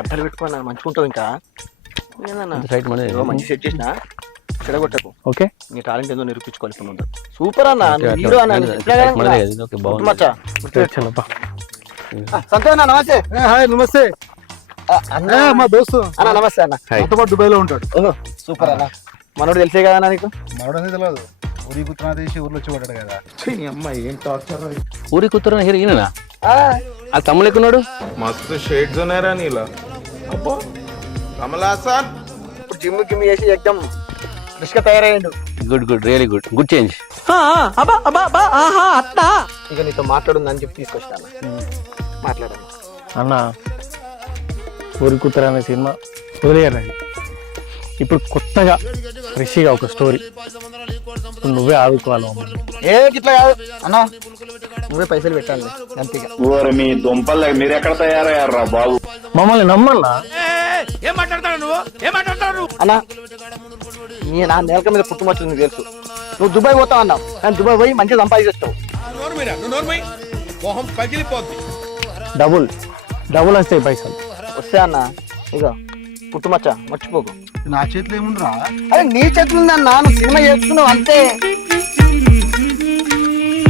అద్దాలు పెట్టుకున్నా మంచిగుంటావు ఇంకా రైట్ మన మంచి సెట్ చేసిన చెడగొట్టకు. ఓకే నీ టాలెంట్ ఏదో నిరూపించుకోవాలి ఇప్పుడు ముందు. సూపర్ అన్న, హీరో అన్న. సంతోష్ అన్న నమస్తే. హాయ్ నమస్తే అన్న మా దోస్తు అన్న నమస్తే అన్న. దుబాయ్ లో ఉంటాడు. ఓహో సూపర్ అన్న. మనోడు తెలిసే కదా అన్న నీకు? మనోడనే తెలియదు, ఊరి కుత్తున్నా తీసి ఊర్లో వచ్చి పడ్డాడు కదా. అమ్మాయి ఏం టార్చర్. ఊరి కూతురు హీరో ఈయన ఆ తమ్ముడు ఎక్కున్నాడు. मस्त शेड्स नाही रा नीला कमला हसन ఇప్పుడు జిమ్ గిమ్ చేసి ఎక్దమ్ రిస్క్ తయారయ్యాడు. Good good really good good change. ఇక నీతో మాట్లాడుందని చెప్పి తీసుకొచ్చాను. మాట్లాడాను అన్న. ఊరి కూతురు అనే సినిమా వదిలేయండి. ఇప్పుడు కొత్తగా రిషిగా ఒక స్టోరీ నువ్వే ఆదుకోవాలి మమ్మల్ని. ఏ ఇట్లా కాదు అన్న, నువ్వే పైసలు పెట్టాలి అంతేగా. మీ దుంపలు మీరు ఎక్కడ తయారయ్యారా బాబు? మమ్మల్ని నమ్మన్నా. అన్న నీ నా నేలక మీద పుట్టుమచ్చు నీకు తెలుసు. నువ్వు దుబాయ్ పోతావు అన్నావు, కానీ దుబాయ్ పోయి మంచిగా సంపాదిస్తావు. డబుల్ డబుల్ వస్తాయి పైసలు. వస్తే అన్న ఇక పుట్టుమచ్చ మర్చిపోకు. నా చేతిలో ఏముందిరా? అరే నీ చేతులు ఉందన్నా, నువ్వు సినిమా చేస్తున్నావు అంతే.